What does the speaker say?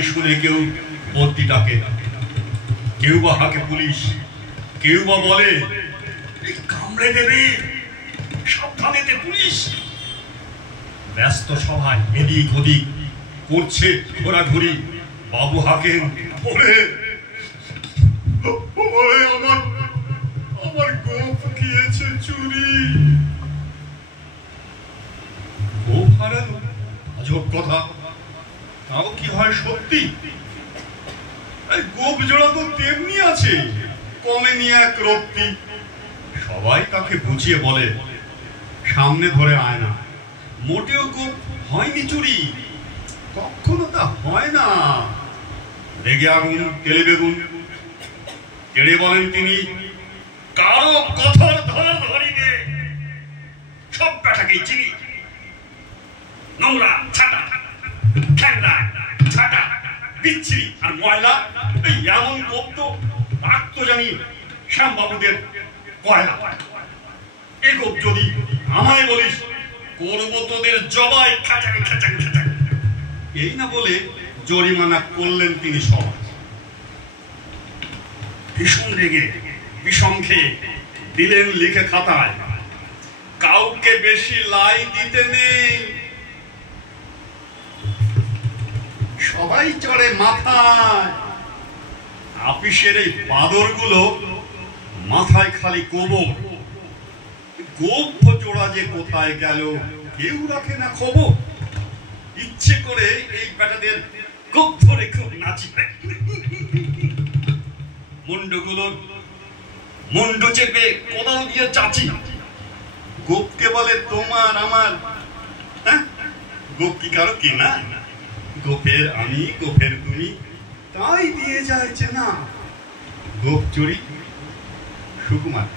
তাই শুনে কেউ বদ্যি ডাকে, কেউ বা হাঁকে পুলিশ, কেউ বা বলে কামড়ে দেবে, সাবধানেতে পুলিশ। ব্যস্ত সভায় এদিক ওদিক করছে ঘোরাঘুরি। বাবু হাঁকেন, আমার গোপ গিয়েছে চুরি। গোপ হারানো আজব কথা, তাও কি হয় সত্যি? গোপ জোড়া তো তেমনি আছে, কমেনি এক রত্তি। সবাই তাকে বুঝিয়ে বলে, সামনে ধরে আয় না, মোটেও গোপ হয়নি চুরি, কখনো তা হয় না। রেগে আগুন তেলে বেগুন। কেড়ে বলেন তিনি, কারো কথার ধর ধরিবে, সব কাটাকেই চিনি। নোংরা ছাটা, ঠ্যাংরা ছাটা, বিচ্ছিরি আর ময়লা, এই এমন গোপ তো রাখতো জানি শ্যামবাবুদের কয়লা। এই গোপ যদি আমায় বলিস, করবো তোদের জবাই খাঁচাক খাঁচাক খাঁচাক। এই না বলে জরিমানা করলেন তিনি সব। ভীষণ রেগে বিষম খেয়ে দিলেন লিখে খাতায়, কাউকে বেশি লাই দিতে নেই। সবাই চড়ে মাথায়। আপিসের এই বাদরগুলো মাথায় খালি গোবর। গোপ জোড়া যে কোথায় গেল কেউ রাখে না খবর। ইচ্ছে করে এই বেটাদের গোপ ধরে খুব নাচি। মুন্ডগুলোর মুন্ড চেপে কোদাল দিয়ে চাচি। গোপকে বলে তোমার আমার, গোপ কি কারো কেনা? গোপের আমি, গোপের তুমি, তাই দিয়ে যায় চেনা। গোপ চুরি সুকুমার।